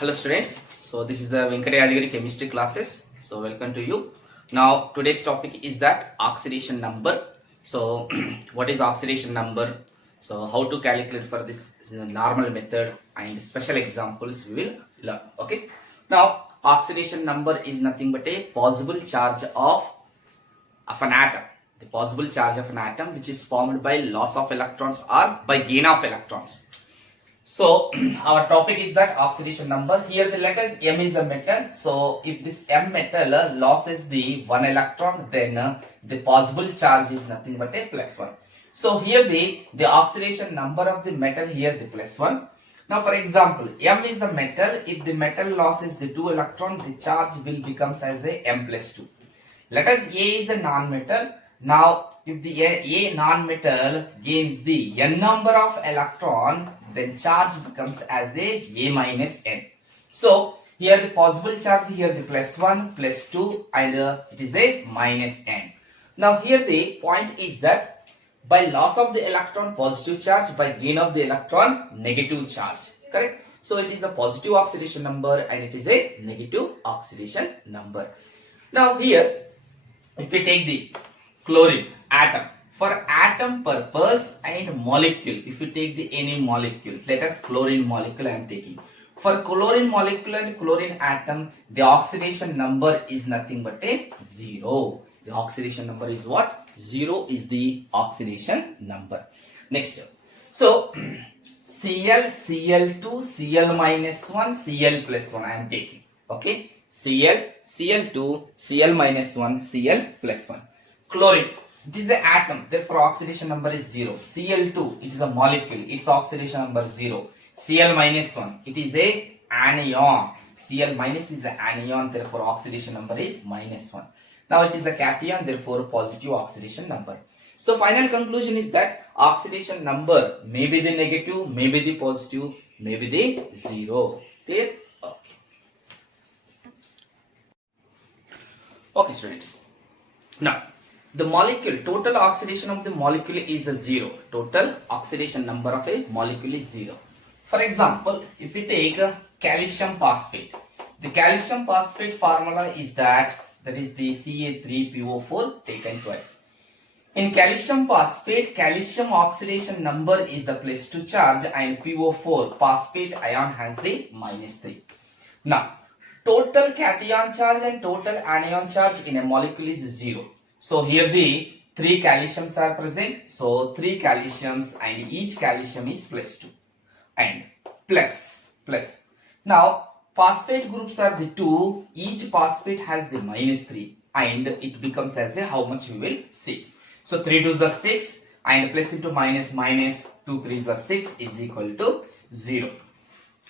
Hello students, so this is the Venkatayadagiri chemistry classes. So welcome to you. Now today's topic is that oxidation number. So what is oxidation number? So how to calculate for this normal method and special examples we will learn. Okay. Now oxidation number is nothing but a possible charge of an atom. The possible charge of an atom which is formed by loss of electrons or by gain of electrons. So our topic is that oxidation number. Here the letters M is a metal. So if this M metal loses the one electron, then the possible charge is nothing but a +1. So here the oxidation number of the metal, here the +1. Now for example, M is a metal. If the metal loses the 2 electron, the charge will becomes as a M+2. Let us A is a non-metal. Now if the A non-metal gains the n number of electron, then charge becomes as a minus n. So here the possible charge, here the +1, +2, and it is a minus n. Now here the point is that by loss of the electron, positive charge; by gain of the electron, negative charge. Correct? So it is a positive oxidation number and it is a negative oxidation number. Now here, if we take the chlorine atom, for atom purpose and molecule, if you take the any molecule, let us chlorine molecule I am taking. For chlorine molecule and chlorine atom, the oxidation number is nothing but a 0. The oxidation number is what? 0 is the oxidation number. Next, so Cl, Cl2, Cl minus 1, Cl plus 1 I am taking. Okay, Cl, Cl2, Cl minus 1, Cl plus 1. Chlorine, it is an atom, therefore oxidation number is 0. Cl2, it is a molecule, its oxidation number 0. Cl minus 1, it is a anion. Cl minus is an anion, therefore oxidation number is -1. Now it is a cation, therefore positive oxidation number. So final conclusion is that oxidation number may be the negative, may be the positive, may be the 0. Clear? Okay students. Now the molecule, total oxidation of the molecule is a 0. Total oxidation number of a molecule is 0. For example, if we take calcium phosphate, the calcium phosphate formula is that is the Ca3PO4 taken twice. In calcium phosphate, calcium oxidation number is the +2 charge and PO4 phosphate ion has the -3. Now, total cation charge and total anion charge in a molecule is 0. So here the 3 calciums are present. So 3 calciums and each calcium is +2 and plus. Now phosphate groups are the 2. Each phosphate has the -3 and it becomes as a how much we will see. So 3 2s are 6 and plus into minus 2 3s are 6 is equal to 0.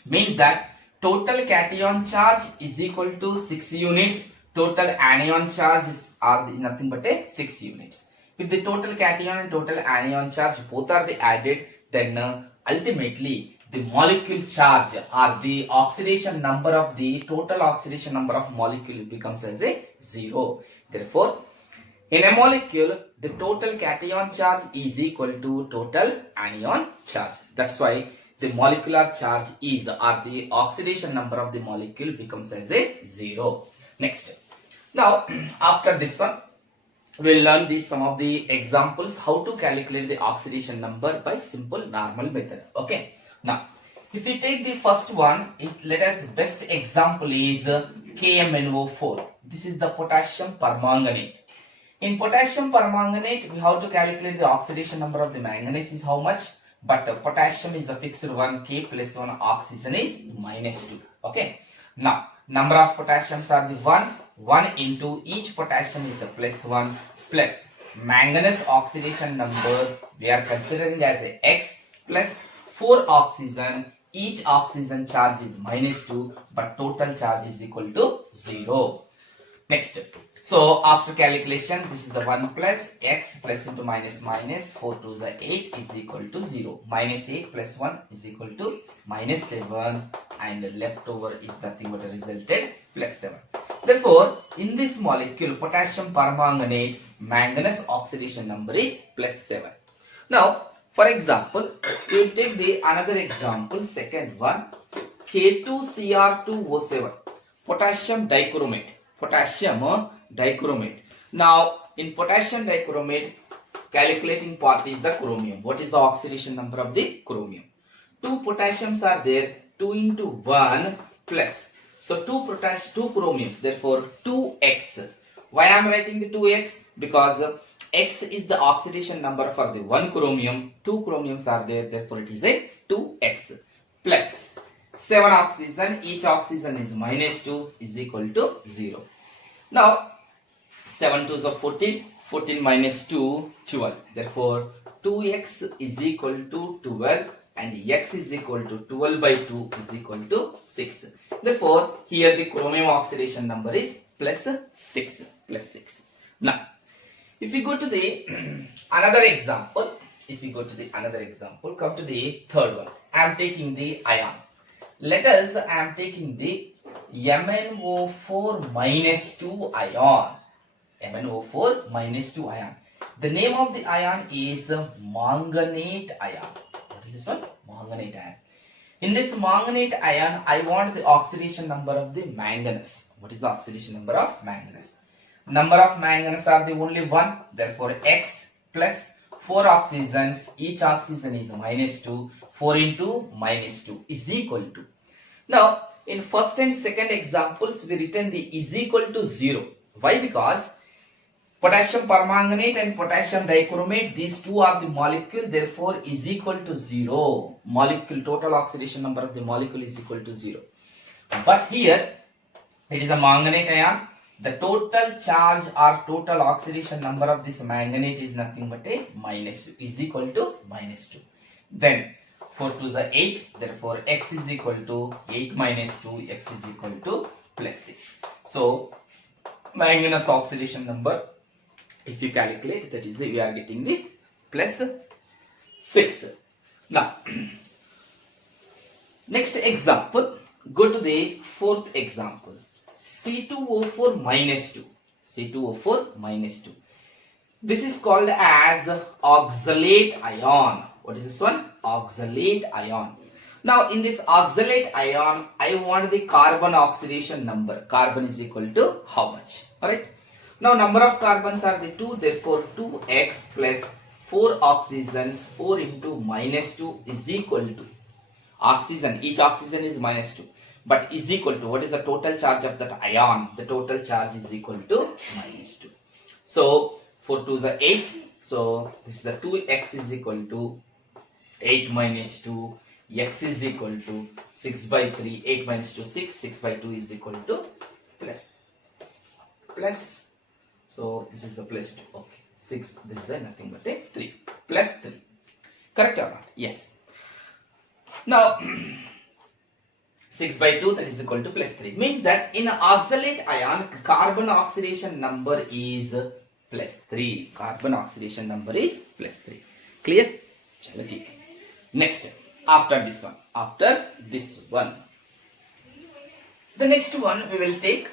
Means that total cation charge is equal to 6 units. Total anion charge are nothing but a 6 units. If the total cation and total anion charge both are the added, then ultimately the molecule charge or the oxidation number of the total oxidation number of molecule becomes as a 0. Therefore, in a molecule, the total cation charge is equal to total anion charge. That's why the molecular charge is or the oxidation number of the molecule becomes as a 0. Next. Now, after this one, we will learn some of the examples how to calculate the oxidation number by simple normal method. Okay. Now, if we take the first one, let us best example is KMnO4. This is the potassium permanganate. In potassium permanganate, we have to calculate the oxidation number of the manganese is how much, but potassium is a fixed one, K plus 1, oxygen is -2. Okay. Now, number of potassiums are the 1 into each potassium is a +1 plus manganese oxidation number we are considering as a X plus 4 oxygen. Each oxygen charge is -2 but total charge is equal to 0. Next. So after calculation, this is the 1 plus X plus into minus 4 2s are 8 is equal to 0. -8 plus 1 is equal to -7 and leftover is nothing but a resulted +7. Therefore, in this molecule potassium permanganate, manganese oxidation number is +7. Now, for example, we will take the another example, second one. K2Cr2O7, potassium dichromate. Potassium dichromate. Now, in potassium dichromate, calculating part is the chromium. What is the oxidation number of the chromium? Two potassiums are there, 2 into 1 plus. So two chromiums, therefore 2x. Why I am writing the 2x? Because x is the oxidation number for the one chromium. Two chromiums are there, therefore it is a 2x plus 7 oxygen. Each oxygen is minus 2 is equal to 0. Now 7 2s are 14. 14 minus 2, 12. Therefore 2x is equal to 12 and x is equal to 12 by 2 is equal to 6. Therefore here the chromium oxidation number is plus 6. Now if we go to the another example, come to the third one. I am taking the ion. I am taking the MnO4 minus 2 ion. MnO4 minus 2 ion. The name of the ion is manganate ion. What is this one? Manganate ion. In this manganate ion, I want the oxidation number of the manganese. What is the oxidation number of manganese? Number of manganese are the only one. Therefore, X plus 4 oxygens. Each oxygen is minus 2. 4 into minus 2 is equal to. Now, in first and second examples, we written the is equal to 0. Why? Because potassium permanganate and potassium dichromate, these two are the molecule, therefore is equal to 0. Molecule, total oxidation number of the molecule is equal to 0. But here, it is a manganate ion. The total charge or total oxidation number of this manganate is nothing but a minus 2, is equal to minus 2. Then 4 2s are 8, therefore x is equal to 8 minus 2, x is equal to plus 6. So, manganese oxidation number, if you calculate, that is we are getting the plus 6. Now, next example, go to the fourth example. C2O4 minus 2. C2O4 minus 2. This is called as oxalate ion. What is this one? Oxalate ion. Now, in this oxalate ion, I want the carbon oxidation number. Carbon is equal to how much? Alright. Now, number of carbons are the 2. Therefore, 2x plus 4 oxygens. 4 into minus 2 is equal to oxygen. Each oxygen is minus 2. But is equal to, what is the total charge of that ion? The total charge is equal to minus 2. So, 4 2s are 8. So, this is the 2x is equal to 8 minus 2. X is equal to 6 by 3. 8 minus 2, 6. 6 by 2 is equal to plus. So, this is the plus 2. Okay. 6. This is the nothing but a 3. Plus 3. Correct or not? Yes. Now, 6 by 2, that is equal to plus 3. Means that in oxalate ion, carbon oxidation number is plus 3. Carbon oxidation number is plus 3. Clear? Next, after this one. The next one we will take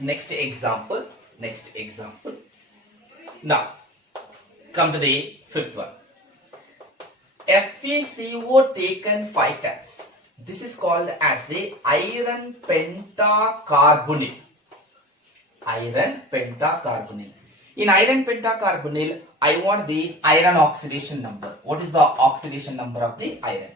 next example. Now, come to the fifth one. FeCO taken 5 times. This is called as a iron pentacarbonyl. Iron pentacarbonyl. In iron pentacarbonyl, I want the iron oxidation number. What is the oxidation number of the iron?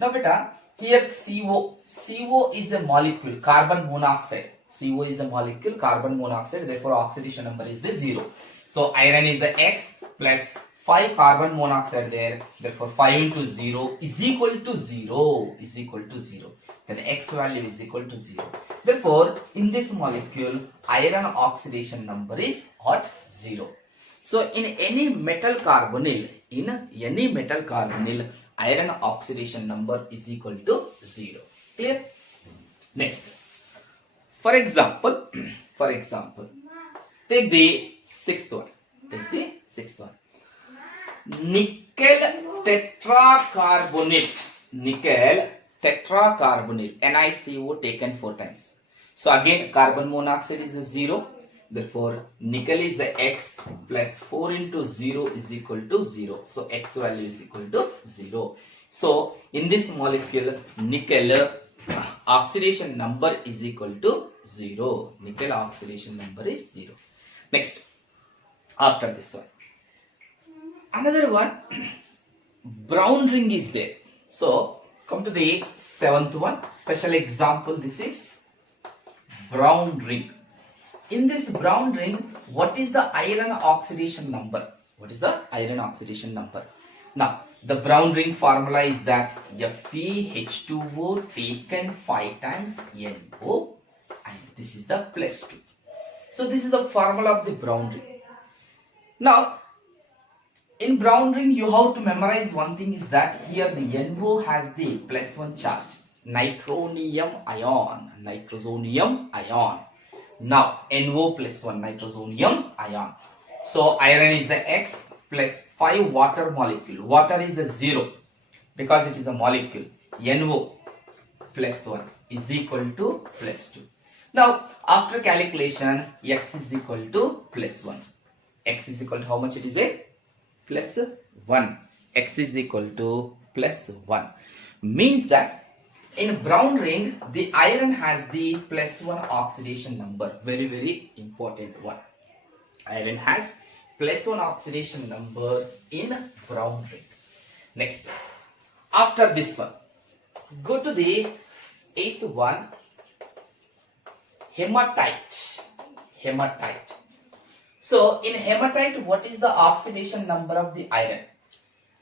Now, beta, here CO. CO is a molecule, carbon monoxide. CO is a molecule, carbon monoxide. Therefore, oxidation number is the 0. So, iron is the X plus 5 carbon monoxide there. Therefore, 5 into 0 is equal to 0. Then X value is equal to 0. Therefore, in this molecule, iron oxidation number is at 0. So, in any metal carbonyl, iron oxidation number is equal to 0. Clear? Next. For example, take the sixth one. Nickel tetracarbonyl, NiCO taken 4 times. So again, carbon monoxide is a 0. Therefore, nickel is the X plus 4 into 0 is equal to 0. So X value is equal to 0. So in this molecule, nickel oxidation number is equal to 0. Nickel oxidation number is 0. Next, after this one, another one, brown ring is there. So come to the 7th one, special example. This is brown ring. In this brown ring, what is the iron oxidation number? What is the iron oxidation number? Now, the brown ring formula is that FeH2O taken 5 times NO, and this is the plus 2. So this is the formula of the brown ring. Now, in brown ring, you have to memorize one thing is that here the NO has the plus 1 charge. Nitronium ion. Now, NO plus 1 nitrosonium ion. So, iron is the X plus 5 water molecule. Water is a 0 because it is a molecule. NO plus 1 is equal to plus 2. Now, after calculation, X is equal to plus 1. X is equal to how much it is a? Plus 1. X is equal to plus 1. Means that in brown ring, the iron has the plus 1 oxidation number. Very, very important one. Iron has plus 1 oxidation number in brown ring. Next, after this one, go to the 8th one, hematite. So in hematite, what is the oxidation number of the iron?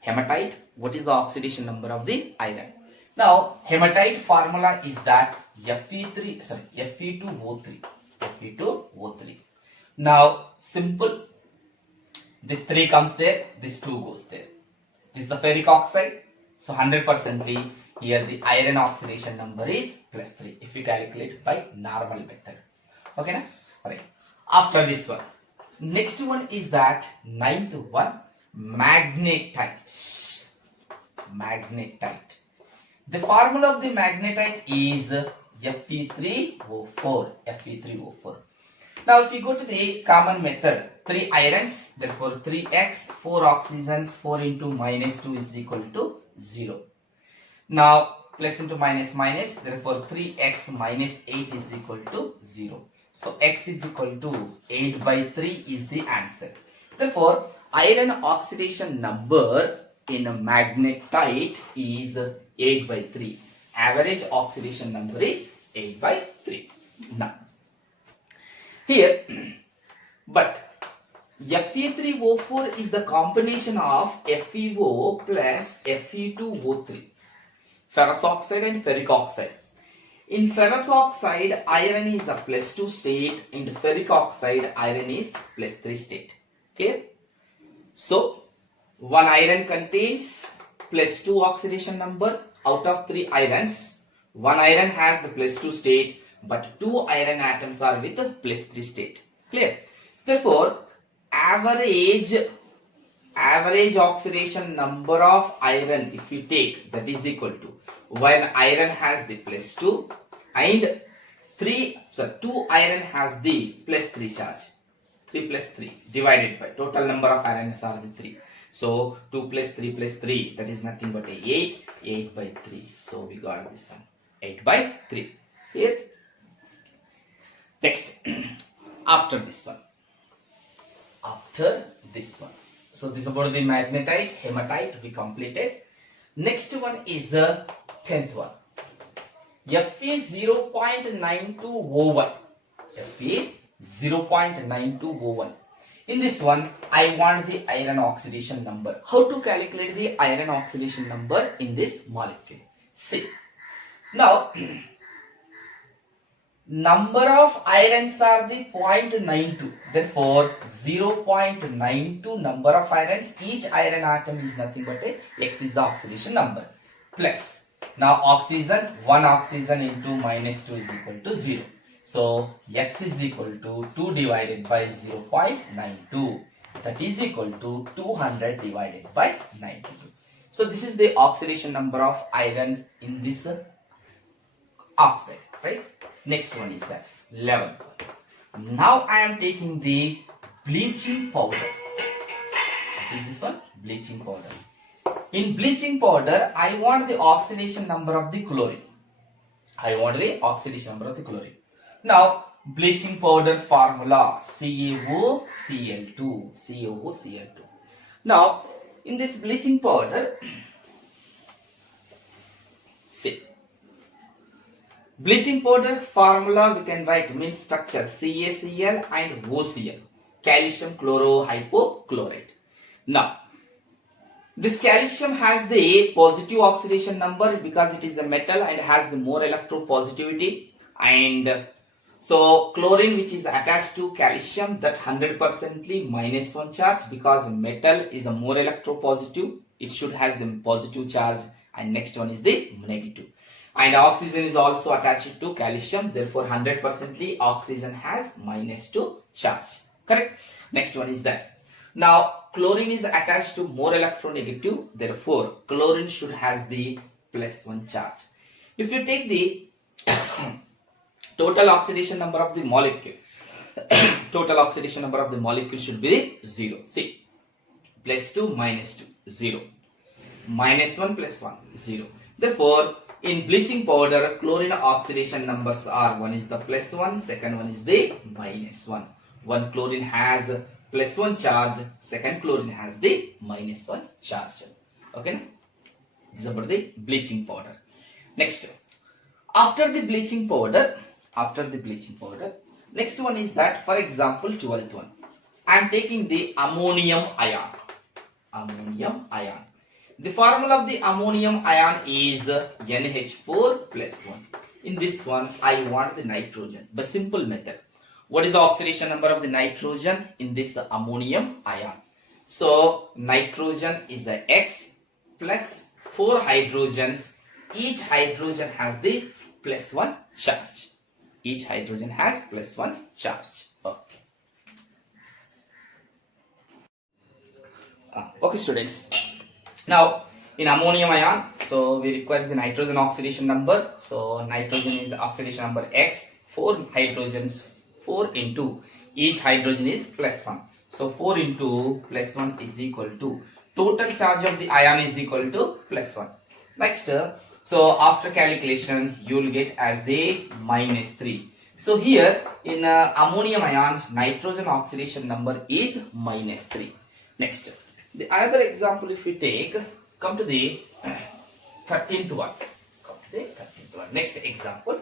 Hematite, what is the oxidation number of the iron? Now, hematite formula is that Fe2O3. Now, simple. This 3 comes there, this 2 goes there. This is the ferric oxide. So, 100% here the iron oxidation number is plus 3 if we calculate by normal method. Okay, na? Alright. After this one, next one is that 9th one, magnetite. The formula of the magnetite is Fe3O4. Now, if you go to the common method, 3 irons, therefore 3x, 4 oxygens, 4 into minus 2 is equal to 0. Now, plus into minus, therefore 3x minus 8 is equal to 0. So, x is equal to 8 by 3 is the answer. Therefore, iron oxidation number in a magnetite is 8 by 3. Average oxidation number is 8 by 3. Now, here, but Fe3O4 is the combination of FeO plus Fe2O3. Ferrous oxide and ferric oxide. In ferrous oxide, iron is the plus 2 state. In ferric oxide, iron is plus 3 state. Okay. So, one iron contains plus 2 oxidation number. Out of 3 irons, one iron has the plus 2 state, but 2 iron atoms are with the plus 3 state. Clear? Therefore, average oxidation number of iron, if you take, that is equal to when iron has the plus 2 and 2 iron has the plus 3 charge. 3 plus 3 divided by total number of irons are the 3. So 2 plus 3 plus 3, that is nothing but 8 by 3. So we got this one, 8 by 3. Here. Next, after this one. So this is about the magnetite, hematite we completed. Next one is the 10th one. Fe0.92O1. Fe0.92O1. In this one, I want the iron oxidation number. How to calculate the iron oxidation number in this molecule? See. Now, number of irons are the 0.92. Therefore, 0.92 number of irons. Each iron atom is nothing but a X is the oxidation number. Plus, now oxygen, 1 oxygen into minus 2 is equal to 0. So, X is equal to 2 divided by 0.92. That is equal to 200 divided by 92. So, this is the oxidation number of iron in this oxide, right? Next one is that 11. Now, I am taking the bleaching powder. What is this one? Bleaching powder. In bleaching powder, I want the oxidation number of the chlorine. I want the oxidation number of the chlorine. Now, bleaching powder formula CaOCl2. CaOCl2. Now, in this bleaching powder, see, bleaching powder formula we can write means structure CaCl and OCl, calcium chlorohypochlorite. Now, this calcium has the positive oxidation number because it is a metal and has the more electropositivity, and so chlorine which is attached to calcium, that 100% -1 charge because metal is a more electropositive, it should has the positive charge, and next one is the negative. And oxygen is also attached to calcium, therefore 100% oxygen has -2 charge. Correct? Next one is that. Now chlorine is attached to more electronegative, therefore chlorine should has the +1 charge. If you take the total oxidation number of the molecule, total oxidation number of the molecule should be 0. See, +2 -2 0, -1 +1 0. Therefore, in bleaching powder, chlorine oxidation numbers are, one is the +1, second one is the -1. One chlorine has +1 charge, second chlorine has the -1 charge. Okay, this is about the bleaching powder. Next, after the bleaching powder, next one is that, for example, 12th one, I am taking the ammonium ion. The formula of the ammonium ion is NH4 +1. In this one, I want the nitrogen by simple method. What is the oxidation number of the nitrogen in this ammonium ion? So nitrogen is a X plus 4 hydrogens. Each hydrogen has the +1 charge. Each hydrogen has +1 charge. Okay. Okay, students. Now in ammonium ion, so we require the nitrogen oxidation number. So nitrogen is oxidation number X. 4 hydrogens, 4 into each hydrogen is +1. So 4 into +1 is equal to total charge of the ion is equal to +1. Next, so after calculation you will get as a -3. So here in ammonium ion, nitrogen oxidation number is -3. Next, the another example if we take, come to the 13th one. Next example.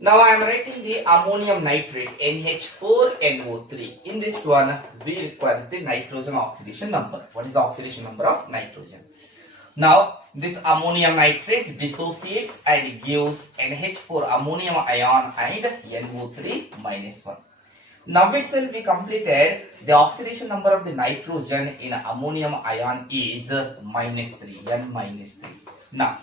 Now I am writing the ammonium nitrate NH4NO3. In this one, we require the nitrogen oxidation number. What is the oxidation number of nitrogen? Now this ammonium nitrate dissociates and gives NH4 ammonium ion and NO3 -1. Now itself we completed the oxidation number of the nitrogen in ammonium ion is -3, N -3. Now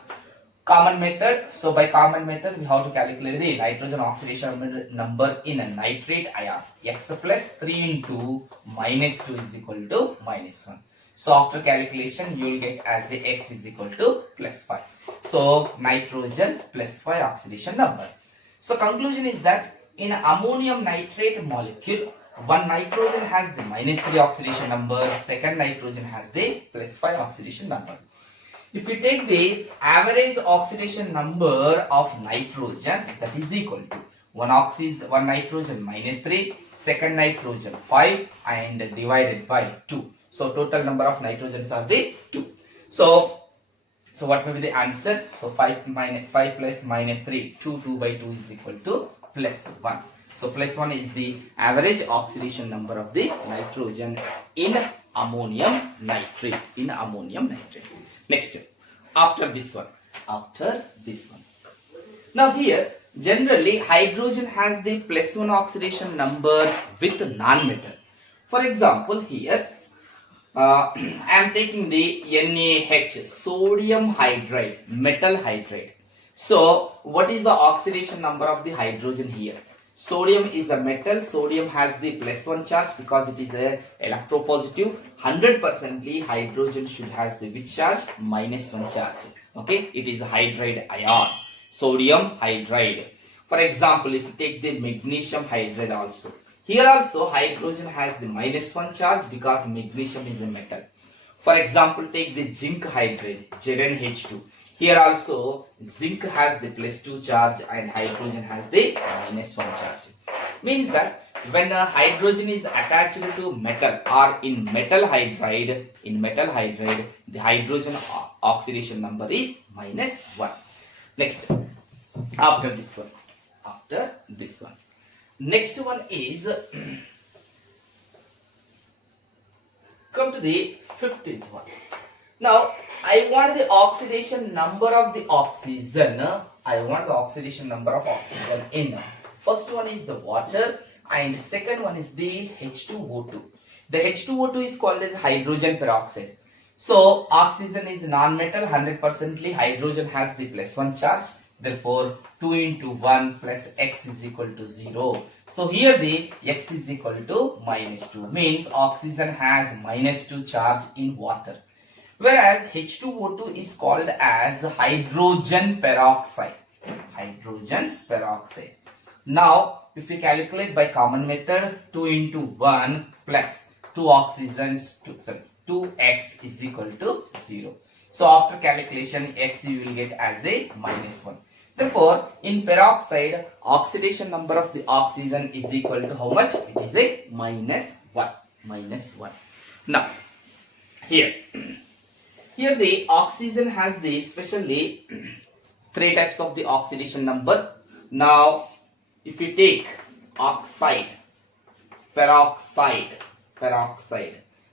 common method. So by common method we have to calculate the nitrogen oxidation number in a nitrate ion. X plus 3 into -2 is equal to -1. So after calculation you will get as the X is equal to +5. So nitrogen +5 oxidation number. So conclusion is that in ammonium nitrate molecule, one nitrogen has the -3 oxidation number, second nitrogen has the +5 oxidation number. If we take the average oxidation number of nitrogen, that is equal to one nitrogen -3, second nitrogen 5, and divided by 2. So total number of nitrogens are the 2. So what will be the answer? So 5 plus -3, 2 by 2 is equal to +1. So +1 is the average oxidation number of the nitrogen in ammonium nitrate. Next, after this one. Now here, generally hydrogen has the +1 oxidation number with non-metal. For example, here I am taking the NaH, sodium hydride, metal hydride. So what is the oxidation number of the hydrogen here? Sodium is a metal. Sodium has the +1 charge because it is a electropositive. 100% hydrogen should has the which charge? -1 charge. Okay, it is a hydride ion, sodium hydride. For example, if you take the magnesium hydride also, here also hydrogen has the -1 charge because magnesium is a metal. For example, take the zinc hydride, ZnH2. Here also zinc has the +2 charge and hydrogen has the -1 charge. Means that when a hydrogen is attached to metal or in metal hydride, the hydrogen oxidation number is -1. Next, after this one. Next one is come to the 15th one. Now I want the oxidation number of the oxygen. In first one is the water and second one is the H2O2. The H2O2 is called as hydrogen peroxide. So oxygen is non-metal, 100%ly hydrogen has the +1 charge. Therefore 2 into 1 plus x is equal to 0. So here the x is equal to -2, means oxygen has -2 charge in water. Whereas H2O2 is called as hydrogen peroxide. Now if we calculate by common method, 2 into 1 plus 2 oxygens, 2x is equal to 0. So after calculation, x you will get as a -1. Therefore, in peroxide, oxidation number of the oxygen is equal to how much? It is a -1. Now, here the oxygen has the specially 3 types of the oxidation number. Now, if we take oxide, peroxide,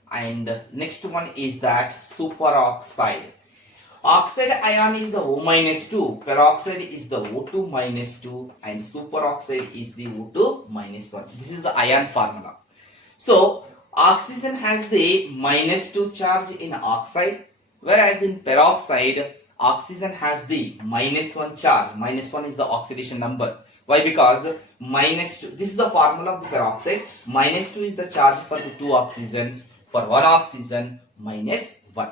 and next one is that superoxide. Oxide ion is the O-2, peroxide is the O2-2, and superoxide is the O2-1. This is the ion formula. So oxygen has the -2 charge in oxide, whereas in peroxide, oxygen has the -1 charge. -1 is the oxidation number. Why? Because -2, this is the formula of the peroxide. -2 is the charge for the 2 oxygens. For 1 oxygen, -1.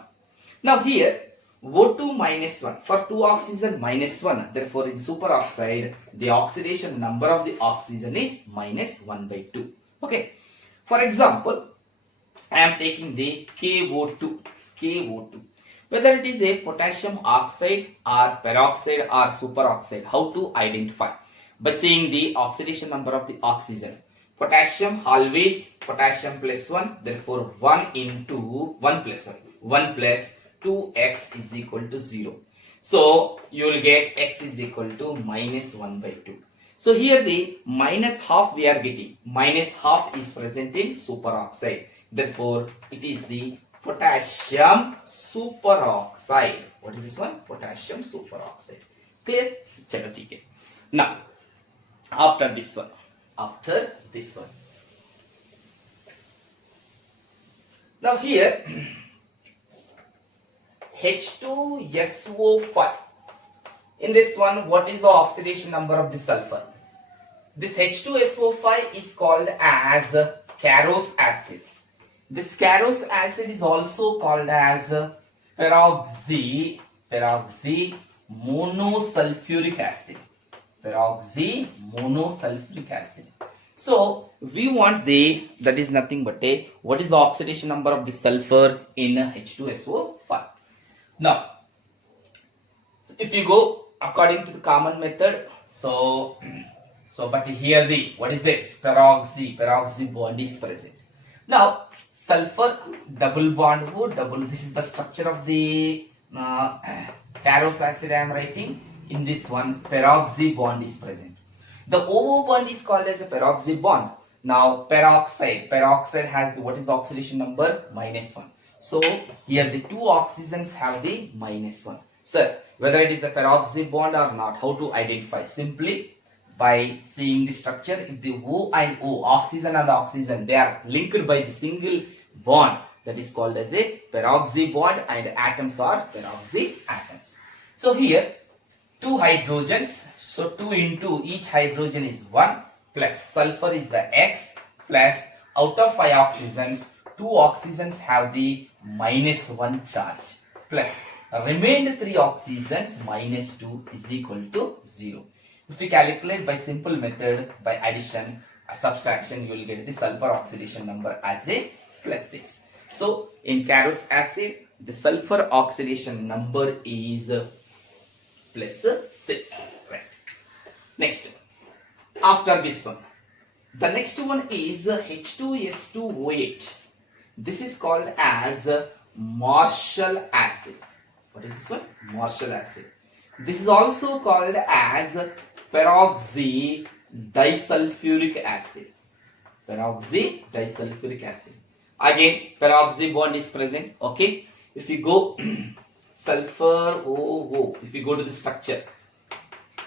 Now here, O2-1 for 2 oxygen -1. Therefore, in superoxide, the oxidation number of the oxygen is -1/2. Okay. For example, I am taking the KO2. Whether it is a potassium oxide or peroxide or superoxide, how to identify? By seeing the oxidation number of the oxygen. Potassium always potassium +1, therefore 1 plus 2x is equal to 0. So you will get x is equal to -1/2. So here the -half we are getting. -half is present in superoxide. Therefore it is the potassium superoxide. What is this one? Potassium superoxide. Clear? Chalo, theek hai. Now, after this one. Now here, H2SO5. In this one, what is the oxidation number of the sulfur? This H2SO5 is called as Carros acid. This Carros acid is also called as peroxymonosulfuric acid. So we want that is nothing but what is the oxidation number of the sulfur in H2SO5. Now, if you go according to the common method, but here what is this? Peroxy bond is present. Now, sulfur double bond this is the structure of the Carros acid I am writing. In this one, peroxy bond is present. The OO bond is called as a peroxy bond. Now, peroxide has what is the oxidation number? -1. So here the 2 oxygens have the -1. Sir, whether it is a peroxy bond or not, how to identify? Simply by seeing the structure. If the O and O, oxygen and oxygen, they are linked by the single bond, that is called as a peroxy bond, and atoms are peroxy atoms. So here 2 hydrogens, so 2 into each hydrogen is 1, plus sulfur is the X, plus out of 5 oxygens, 2 oxygens have the -1 charge, plus remained 3 oxygens -2 is equal to 0. If we calculate by simple method, by addition or subtraction, you will get the sulfur oxidation number as a +6. So in Carros acid, the sulfur oxidation number is plus 6. Right. Next, after this one, the next one is H2S2O8. This is called as Marshall acid. What is this one? Marshall acid. This is also called as peroxydisulfuric acid. Peroxydisulfuric acid. Again, peroxy bond is present. Okay. If you go sulfur OO, if you go to the structure,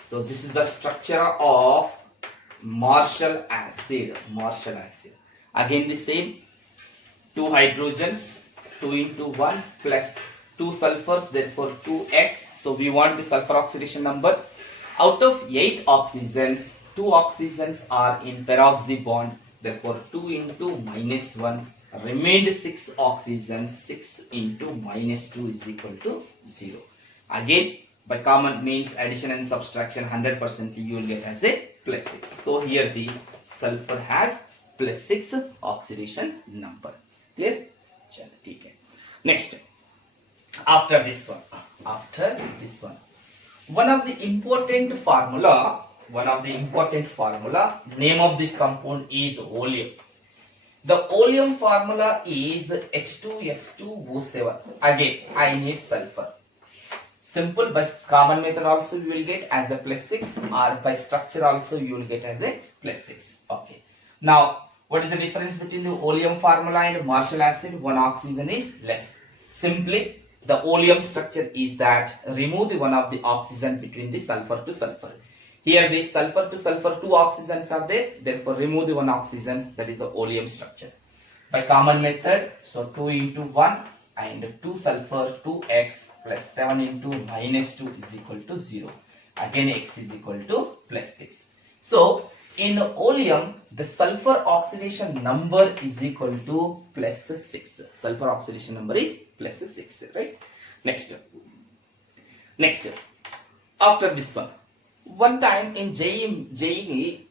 so this is the structure of Marshall acid. Marshall acid. Again the same. 2 hydrogens, 2 into 1 plus 2 sulfurs, therefore 2x. So we want the sulfur oxidation number. Out of 8 oxygens, 2 oxygens are in peroxy bond, therefore 2 into minus 1, remained 6 oxygens, 6 into minus 2 is equal to 0. Again, by common means addition and subtraction, 100% you will get as a plus 6. So here the sulfur has plus 6 oxidation number. Clear? Next, after this one, one of the important formula, name of the compound is oleum. The oleum formula is H2S2O7. Again, I need sulfur. Simple, by common method also you will get as a plus 6, or by structure also you will get as a plus 6. Okay. Now, what is the difference between the oleum formula and Marshall acid? One oxygen is less. Simply, the oleum structure is that remove the one of the oxygen between the sulfur to sulfur. Here the sulfur to sulfur 2 oxygens are there, therefore remove the one oxygen, that is the oleum structure. By common method, so 2 into 1 and 2 sulfur 2x plus 7 into minus 2 is equal to 0. Again x is equal to plus 6. So in oleum, the sulfur oxidation number is equal to plus 6. Sulfur oxidation number is plus 6, right? Next, after this one time in JEE,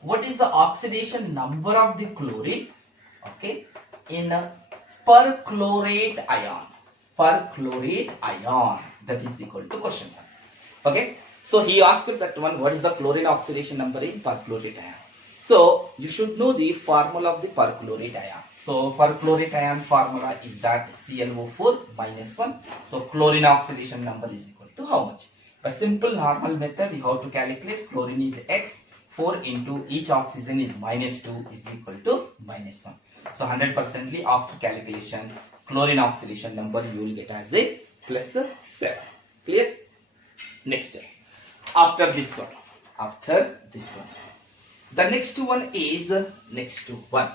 what is the oxidation number of the chlorine? Okay, in perchlorate ion. Perchlorate ion, that is equal to question mark. Okay. So he asked that one, what is the chlorine oxidation number in perchlorate ion? So you should know the formula of the perchlorate ion. So perchlorate ion formula is that ClO4 minus 1. So chlorine oxidation number is equal to how much? By simple normal method, you have to calculate. Chlorine is X, 4 into each oxygen is minus 2 is equal to minus 1. So 100% after calculation, chlorine oxidation number you will get as a plus 7. Clear? Next, after this one, the next one is CrO5.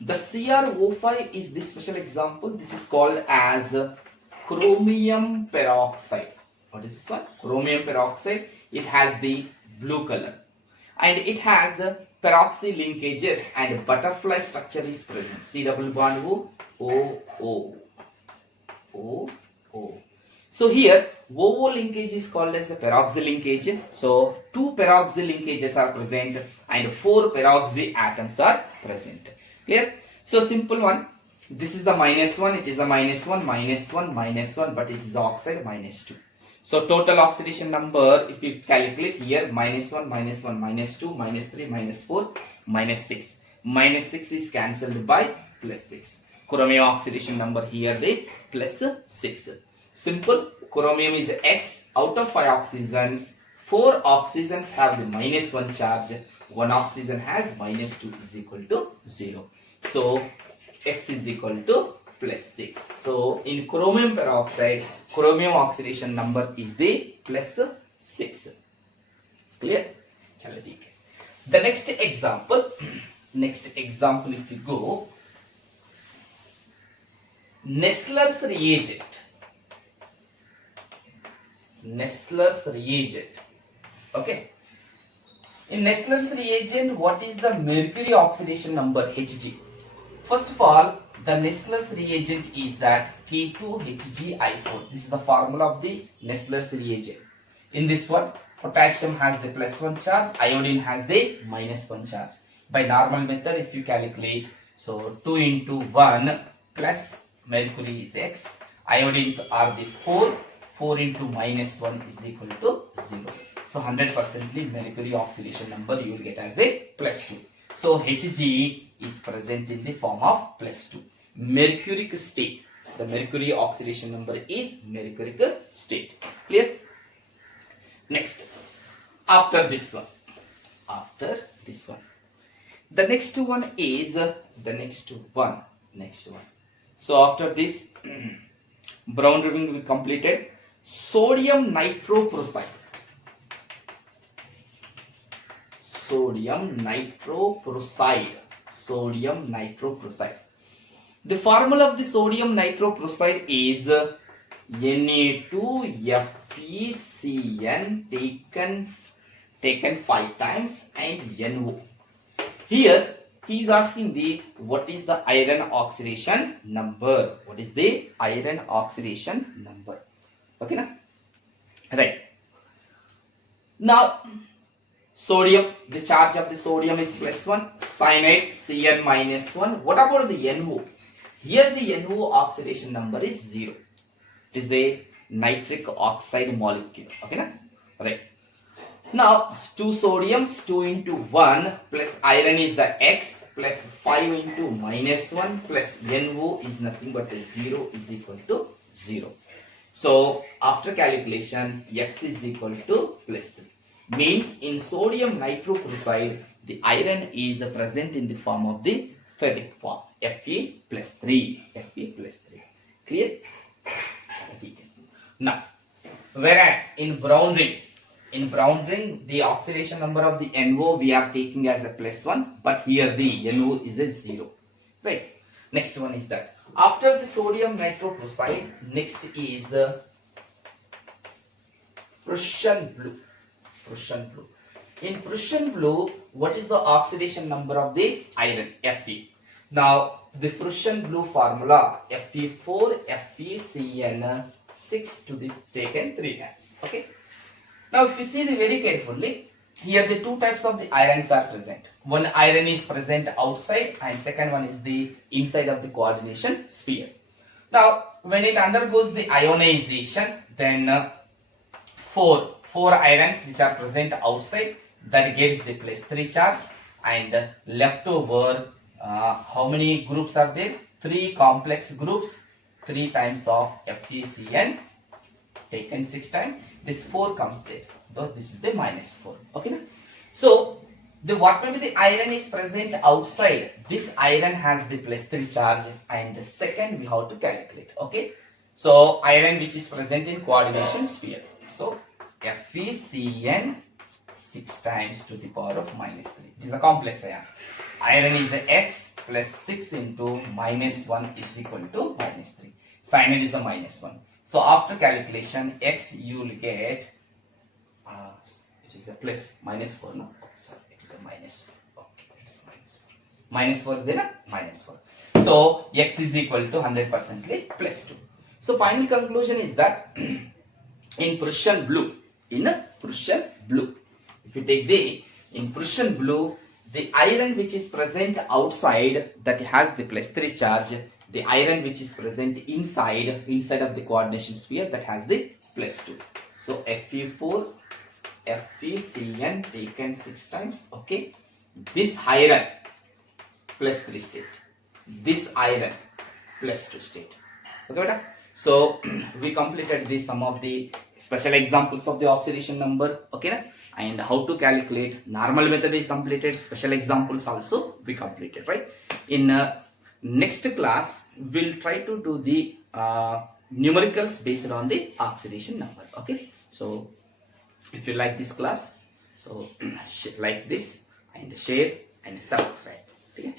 The CrO5 is this special example. This is called as chromium peroxide. What is this one? Chromium peroxide. It has the blue color and it has peroxy linkages and butterfly structure is present. C double bond O. So here OO linkage is called as a peroxy linkage. So 2 peroxy linkages are present and 4 peroxy atoms are present. Clear? So simple one. This is the minus 1. It is a minus 1, minus 1, minus 1, but it is oxide minus 2. So total oxidation number, if you calculate here, minus 1, minus 1, minus 2, minus 3, minus 4, minus 6. Minus 6 is cancelled by plus 6. Chromium oxidation number here the plus 6. Simple. Chromium is X. Out of 5 oxygens, 4 oxygens have the minus 1 charge. 1 oxygen has minus 2 is equal to 0. So X is equal to plus 6. So in chromium peroxide, chromium oxidation number is the plus 6. Clear? The next example, if you go, Nessler's reagent. Okay. In Nessler's reagent, what is the mercury oxidation number, Hg? First of all, the Nessler's reagent is that K2HgI4. This is the formula of the Nessler's reagent. In this one, potassium has the plus 1 charge, iodine has the minus 1 charge. By normal method, if you calculate, so 2 into 1 plus mercury is X, iodines are the 4, 4 into minus 1 is equal to 0. So 100% mercury oxidation number you will get as a +2. So Hg is present in the form of +2. Mercuric state. The mercury oxidation number is mercuric state. Clear? Next, after this one. The next one is next one. So after this brown ribbon we completed. Sodium nitroprusside. Sodium nitroprusside. The formula of the sodium nitroprusside is Na2FeCN taken 5 times and NO. Here he is asking the what is the iron oxidation number? What is the iron oxidation number? Okay, na? Right. Now sodium, the charge of the sodium is +1, cyanide Cn -1. What about the NO? Here the NO oxidation number is 0. It is a nitric oxide molecule. Okay, na? Right. Now 2 sodiums, 2 into 1 plus iron is the X plus 5 into -1 plus NO is nothing but 0 is equal to 0. So after calculation X is equal to +3. Means in sodium nitroprusside the iron is present in the form of the ferric form Fe+3. Clear? Now whereas in brown ring the oxidation number of the NO we are taking as a +1, but here the NO is a 0. Right. Next one is that after the sodium nitroprusside, next is Prussian blue. In Prussian blue, what is the oxidation number of the iron? Fe. Now the Prussian blue formula Fe4 FeCN 6 to the taken 3 times. Okay. Now if you see the very carefully, here the 2 types of the irons are present. One iron is present outside and second one is the inside of the coordination sphere. Now when it undergoes the ionization, then 4 irons which are present outside, that gets the +3 charge, and left over how many groups are there? 3 complex groups, 3 times of FeCN taken 6 times. This 4 comes there, though this is the -4. Okay, na? So the whatever the iron is present outside, this iron has the +3 charge, and the second we have to calculate. Okay, so iron which is present in coordination sphere. So FeCN 6 times to the power of -3. It is a complex ion. Iron is the X plus 6 into -1 is equal to -3. Cyanide is a -1. So after calculation, X you will get it is a -4. No, okay, sorry, it is a -4. Okay, it's -4. Then -4. So X is equal to 100% +2. So final conclusion is that in Prussian blue, if you take in Prussian blue, the iron which is present outside that has the +3 charge, the iron which is present inside of the coordination sphere that has the +2. So Fe4 FeCN taken 6 times. Okay, this iron +3 state, this iron +2 state. Okay, beta? So we completed some of the special examples of the oxidation number. Okay, na? And how to calculate. Normal method is completed, special examples also we completed, right? In next class we'll try to do the numericals based on the oxidation number. Okay, so if you like this class, so like this and share and subscribe. Okay.